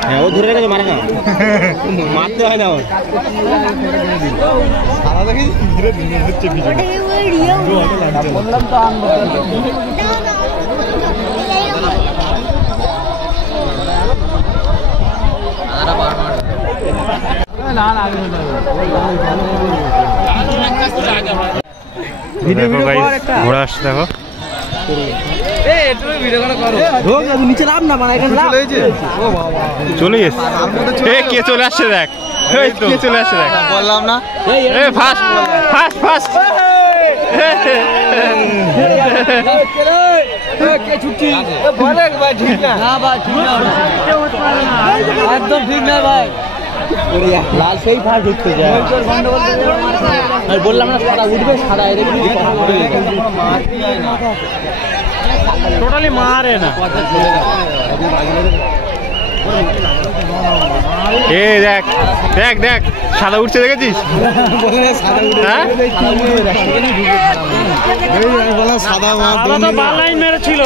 হ্যাঁ ও ধরে রেখেছে মারে না মারতে হয় না ওর সারা দেখি বললাম তো ঘোড়া আসছে দেখো চলে এসছে কে চলে আসছে দেখ কে চলে আসছে দেখ বললাম না ফাস্ট ফাস্ট ফাস্ট একদম ঠিক না ভাই লাল সেই ফার্স্ট ঢুকতে যায় বললাম না সাদা উঠবে সাদা টোটালি মারে না এ দেখ দেখ দেখ সাদা উঠছে দেখেছিস সাদা বাল লাইন মেরেছিল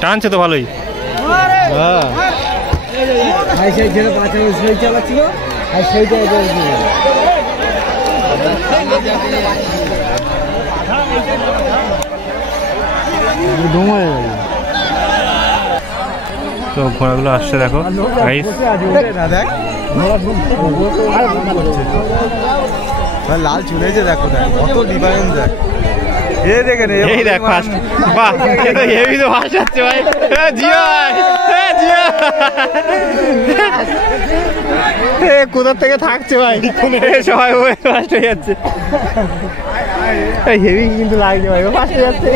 টানছে তো ভালোই চালাচ্ছিল আর তো ঘোড়াগুলো আসছে দেখো লাল চলেছে দেখো কত ডিফারেন্স দেখ এই দেখ ফার্স্ট বাহ এ তো হেভি তো ফার্স্ট যাচ্ছে ভাই জিও জিও কোথা থেকে থাকছে ভাই সবাই ওই ফার্স্ট হয়ে যাচ্ছে হেভি কিন্তু লাগছে ভাই ও ফার্স্ট হয়ে যাচ্ছে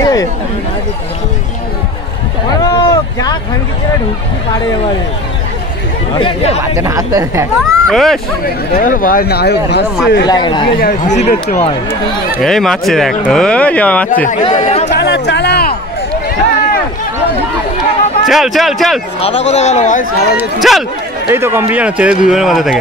যা খানকি ছেড়ে ঢুকতে পারে এবারে এই মারছে দেখ মারছে চল চল চল চল এই তো কম্পিটিশন হচ্ছে দুজনের মধ্যে থেকে